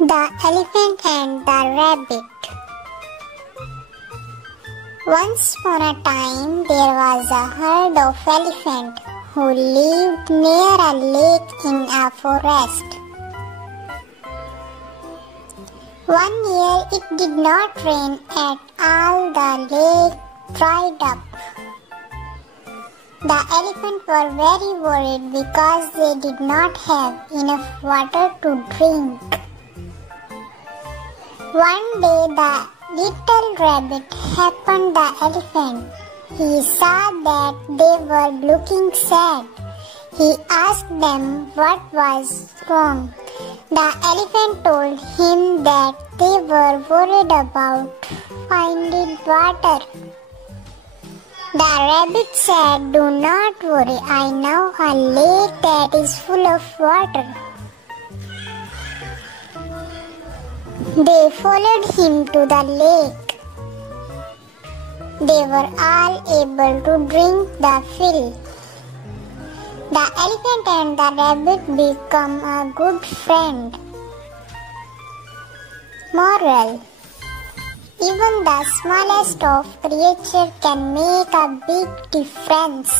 The Elephant and the Rabbit. Once upon a time, there was a herd of elephants who lived near a lake in a forest. One year it did not rain at all. The lake dried up. The elephants were very worried because they did not have enough water to drink. One day the little rabbit happened the elephant. He saw that they were looking sad. He asked them what was wrong. The elephant told him that they were worried about finding water. The rabbit said, "Do not worry, I know a lake that is full of water." They followed him to the lake. They were all able to drink the fill. The elephant and the rabbit become a good friend. Moral: even the smallest of creatures can make a big difference.